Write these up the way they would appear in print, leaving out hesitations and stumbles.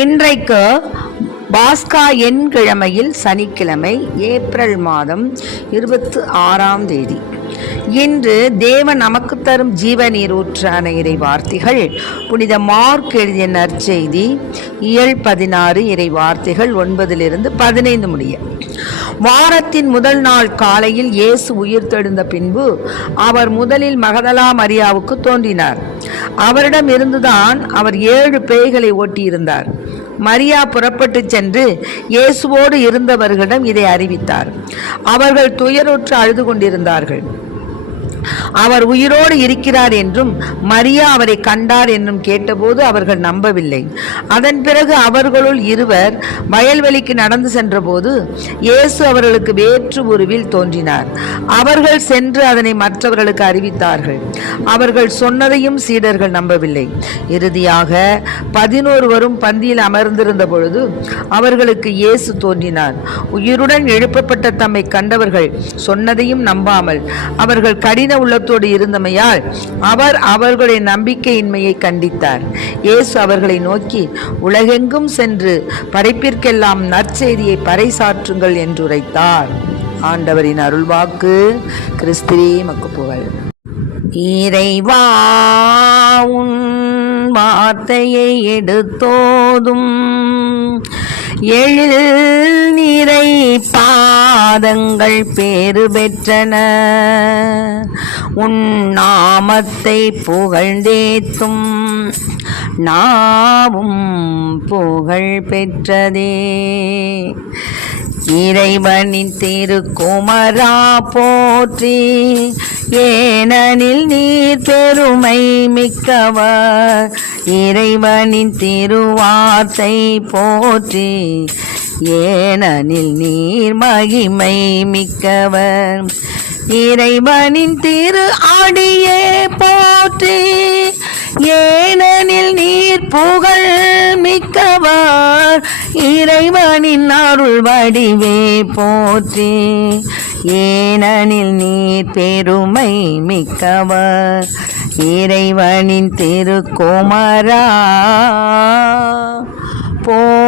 இன்றைக்கு பாஸ்கா எண்கிழமையில் சனிக்கிழமை ஏப்ரல் மாதம் 26ஆம் தேதி. இன்று தேவன் நமக்கு தரும் ஜீவநீர் ஊற்றான இறை வார்த்தைகள் புனித மார்க் எழுதிய நற்செய்தி இயல் 16 இறை வார்த்தைகள் 9-15 முடிய. வாரத்தின் முதல் நாள் காலையில் இயேசு உயிர் தெழுந்த பின்பு அவர் முதலில் மகதலா மரியாவுக்கு தோன்றினார். அவரிடம் இருந்துதான் அவர் 7 பேய்களை ஓட்டியிருந்தார். மரியா புறப்பட்டு சென்று இயேசுவோடு இருந்தவர்களிடம் இதை அறிவித்தார். அவர்கள் துயருற்று அழுது கொண்டிருந்தார்கள். அவர் உயிரோடு இருக்கிறார் என்றும் மரியா அவரை கண்டார் என்றும் கேட்டபோது அவர்கள் நம்பவில்லை. அதன் பிறகு அவர்களுள் இருவர் வயல்வெளிக்கு நடந்து சென்றபோது இயேசு அவர்களுக்கு வேற்று உருவில் தோன்றினார். அவர்கள் சென்று அதனை மற்றவர்களுக்கு அறிவித்தார்கள். அவர்கள் சொன்னதையும் சீடர்கள் நம்பவில்லை. இறுதியாக 11 பந்தியில் அமர்ந்திருந்த பொழுது அவர்களுக்கு இயேசு தோன்றினார். உயிருடன் எழுப்பப்பட்ட தம்மை கண்டவர்கள் சொன்னதையும் நம்பாமல் அவர்கள் கடின உள்ளத்தோடு இருந்தமையால் அவர் அவர்களுடைய நம்பிக்கையின்மையை கண்டித்தார். இயேசு அவர்களை நோக்கி, உலகெங்கும் சென்று படைப்பிற்கெல்லாம் நற்செய்தியை பறைசாற்றுங்கள் என்று உரைத்தார். ஆண்டவரின் அருள்வாக்கு. கிறிஸ்துவே மக்கு புகழ். இறைவா உன் வார்த்தையை எடுத்தோதும் எழில் நிறை பாதங்கள் பேறு பெற்றன. உன் நாமத்தை புகழ்ந்தேத்தும் நாவும் புகழ் பெற்றதே. இறைவனின் திருக்குமரா போற்றி, ஏனெனில் நீர் பெருமை மிக்கவர். இறைவனின் திருவார்த்தை போற்றி, ஏனெனில் நீர் மகிமை மிக்கவர். இறைவனின் திரு ஆடியே போற்றி, ஏனெனில் நீர் புகழ் மிக்கவர். இறைவனின் அருள் வடிவே போற்றி, ஏனெனில் நீர் பெருமை மிக்கவர். இறைவனின் திருக்குமரா போற்றி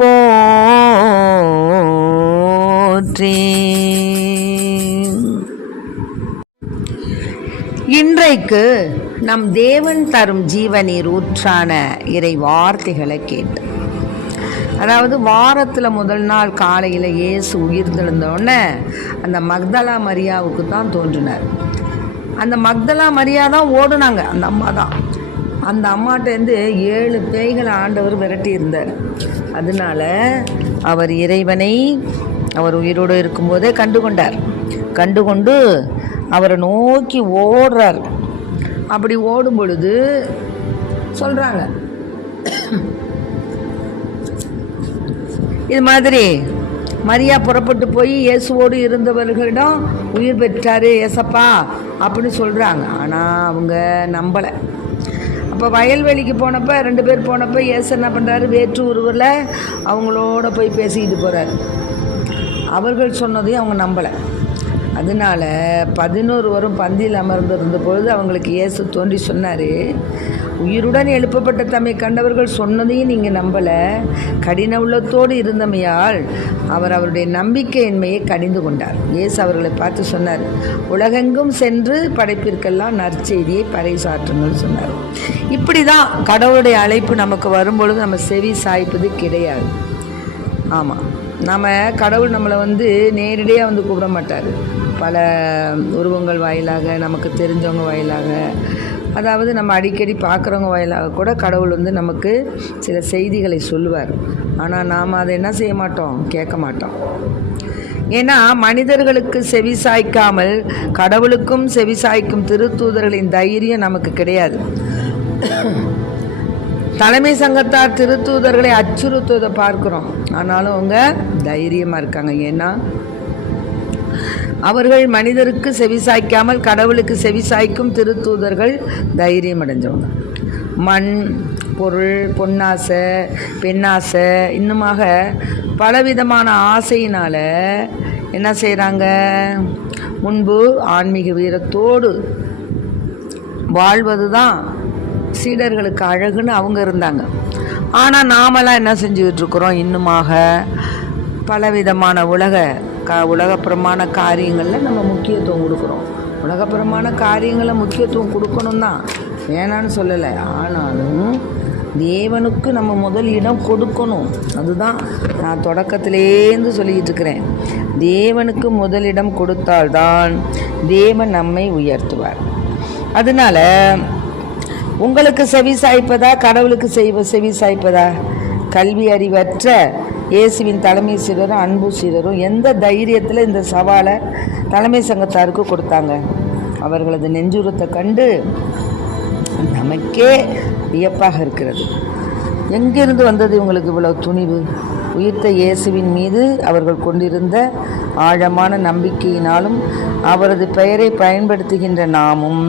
போற்றி. இன்றைக்கு நம் தேவன் தரும் ஜீவநீர் ஊற்றான இறை வார்த்தைகளை கேட்டு, அதாவது வாரத்தில் முதல் நாள் காலையில் இயேசு உயிர் தெழுந்தோடனே அந்த மக்தலா மரியாவுக்கு தான் தோன்றினார். அந்த மக்தலா மரியா தான் ஓடுனாங்க. அந்த அம்மா தான். அந்த அம்மாட்டேருந்து 7 பேய்களை ஆண்டவர் விரட்டி இருந்தார். அதனால அவர் இறைவனை அவர் உயிரோடு இருக்கும்போதே கண்டுகொண்டு அவரை நோக்கி ஓடுறார். அப்படி ஓடும் பொழுது சொல்கிறாங்க, இது மாதிரி மரியா புறப்பட்டு போய் இயேசுவோடு இருந்தவர்களிடம் உயிர் பெற்றார் ஏசப்பா அப்படின்னு சொல்கிறாங்க. ஆனால் அவங்க நம்பலை. அப்போ வயல்வெளிக்கு போனப்போ 2 பேர் போனப்போ இயேசு என்ன பண்ணுறாரு, வேற்று உருவில் அவங்களோட போய் பேசிக்கிட்டு போகிறார். அவர்கள் சொன்னதையும் அவங்க நம்பலை. அதனால் 11 பந்தியில் அமர்ந்திருந்த பொழுது அவங்களுக்கு இயேசு தோன்றி சொன்னார், உயிருடன் எழுப்பப்பட்ட தம்மை கண்டவர்கள் சொன்னதையும் நீங்கள் நம்பலை. கடின உள்ளத்தோடு இருந்தமையால் அவர் அவருடைய நம்பிக்கையின்மையை கடிந்து கொண்டார். இயேசு அவர்களை பார்த்து சொன்னார், உலகெங்கும் சென்று படைப்பிற்கெல்லாம் நற்செய்தியை பறைசாற்றுங்கள் சொன்னார். இப்படி தான் கடவுளுடைய அழைப்பு நமக்கு வரும்பொழுது நம்ம செவி சாய்ப்பது கிடையாது. ஆமாம், நம்ம கடவுள் நம்மளை நேரடியாக கூப்பிட மாட்டார். பல உருவங்கள் வாயிலாக, நமக்கு தெரிஞ்சவங்க வாயிலாக, அதாவது நம்ம அடிக்கடி பார்க்குறவங்க வாயிலாக கூட கடவுள் நமக்கு சில செய்திகளை சொல்லுவார். ஆனால் நாம் அதை என்ன செய்ய மாட்டோம், கேட்க மாட்டோம். ஏன்னா மனிதர்களுக்கு செவி சாய்க்காமல் கடவுளுக்கும் செவி சாய்க்கும் திருத்தூதர்களின் தைரியம் நமக்கு கிடையாது. தலைமை சங்கத்தார் திருத்தூதர்களை அச்சுறுத்துவதை பார்க்குறோம். ஆனாலும் அவங்க தைரியமாக இருக்காங்க. ஏன்னா அவர்கள் மனிதருக்கு செவிசாய்க்காமல் கடவுளுக்கு செவிசாய்க்கும் திருத்தூதர்கள் தைரியம் அடைஞ்சவங்க. மண், பொருள், பொன்னாசை, பெண்ணாசை, இன்னுமாக பலவிதமான ஆசையினால் என்ன செய்கிறாங்க, முன்பு ஆன்மீக வீரத்தோடு வாழ்வது தான் சீடர்களுக்கு அழகுன்னு அவங்க இருந்தாங்க. ஆனால் நாமெல்லாம் என்ன செஞ்சுக்கிட்டு இருக்கிறோம்? இன்னுமாக பலவிதமான உலகப்புறமான காரியங்களில் நம்ம முக்கியத்துவம் கொடுக்குறோம். உலகப்புறமான காரியங்களை முக்கியத்துவம் கொடுக்கணும் தான், வேணான்னு சொல்லலை. ஆனாலும் தேவனுக்கு நம்ம முதல் இடம் கொடுக்கணும். அதுதான் நான் தொடக்கத்திலேருந்து சொல்லிக்கிட்டு இருக்கிறேன். தேவனுக்கு முதலிடம் கொடுத்தால்தான் தேவன் நம்மை உயர்த்துவார். அதனால உங்களுக்கு செவி சாய்ப்பதா, கடவுளுக்கு செவி சாய்ப்பதா? கல்வி அறிவற்ற இயேசுவின் தலைமை சீடரும் அன்பு சீடரும் எந்த தைரியத்தில் இந்த சவாலை தலைமை சங்கத்தாருக்கு கொடுத்தாங்க? அவர்களது நெஞ்சுரத்தை கண்டு நமக்கே வியப்பாக இருக்கிறது. எங்கிருந்து வந்தது இவங்களுக்கு இவ்வளோ துணிவு? உயிர்த்த இயேசுவின் மீது அவர்கள் கொண்டிருந்த ஆழமான நம்பிக்கையினாலும் அவரது பெயரை பயன்படுத்துகின்ற நாமும்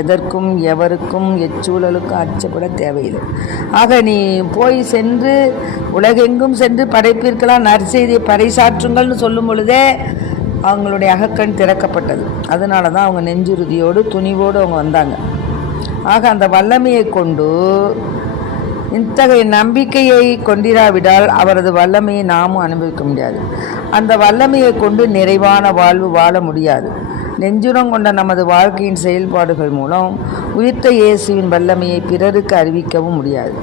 எதற்கும் எவருக்கும் எச்சூழலுக்கும் அச்சப்பட தேவையில்லை. ஆக நீ போய் சென்று உலகெங்கும் சென்று படைப்பிற்கெல்லாம் நற்செய்தியை பறைசாற்றுங்கள்னு சொல்லும் பொழுதே அவங்களுடைய அகக்கண் திறக்கப்பட்டது. அதனால தான் அவங்க நெஞ்சுறுதியோடு துணிவோடு அவங்க வந்தாங்க. ஆக அந்த வல்லமையை கொண்டு இத்தகைய நம்பிக்கையை கொண்டிராவிடால் அவரது வல்லமையை நாமும் அனுபவிக்க முடியாது. அந்த வல்லமையை கொண்டு நிறைவான வாழ்வு வாழ முடியாது. நெஞ்சுரம் கொண்ட நமது வாழ்க்கையின் செயல்பாடுகள் மூலம் உயிர்த்த இயேசுவின் வல்லமையை பிறருக்கு அறிவிக்கவும் முடியாது.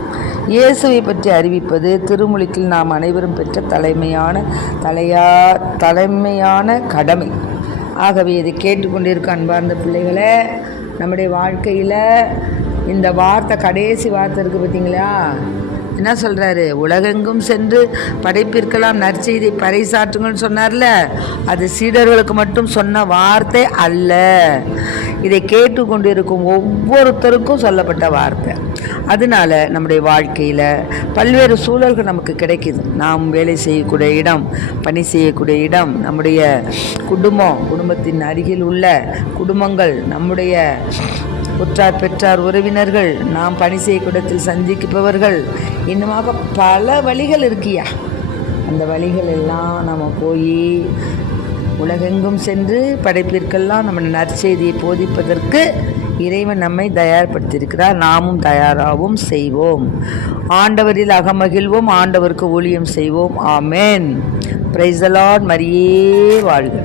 இயேசுவை பற்றி அறிவிப்பது திருமுழுக்கில் நாம் அனைவரும் பெற்ற தலைமையான கடமை. ஆகவே இதை கேட்டுக்கொண்டிருக்க அன்பார்ந்த பிள்ளைகளே, நம்முடைய வாழ்க்கையில் இந்த வார்த்தை, கடைசி வார்த்தை இருக்குது பார்த்தீங்களா? என்ன சொல்கிறாரு? உலகெங்கும் சென்று படைப்பிற்கெல்லாம் நற்செய்தி பறைசாற்றுங்கள்னு சொன்னார்ல, அது சீடர்களுக்கு மட்டும் சொன்ன வார்த்தை அல்ல, இதை கேட்டுக்கொண்டிருக்கும் ஒவ்வொருத்தருக்கும் சொல்லப்பட்ட வார்த்தை. அதனால நம்முடைய வாழ்க்கையில் பல்வேறு சூழல்கள் நமக்கு கிடைக்கிது. நாம் வேலை செய்யக்கூடிய இடம், பணி செய்யக்கூடிய இடம், நம்முடைய குடும்பத்தின் அருகில் உள்ள குடும்பங்கள், நம்முடைய உற்றார் பெற்றார் உறவினர்கள், நாம் பணி செய்யக்கூடத்தில் சந்திப்பவர்கள், இன்னுமாக பல வழிகள் இருக்கியா. அந்த வழிகள் எல்லாம் நம்ம போய் உலகெங்கும் சென்று படைப்பிற்கெல்லாம் நம்ம நற்செய்தியை போதிப்பதற்கு இறைவன் நம்மை தயார்படுத்தியிருக்கிறார். நாமும் தயாராகவும் செய்வோம். ஆண்டவரில் அகமகிழ்வோம், ஆண்டவருக்கு ஊழியம் செய்வோம். ஆமேன். Praise the Lord. மரியே வாழ்க.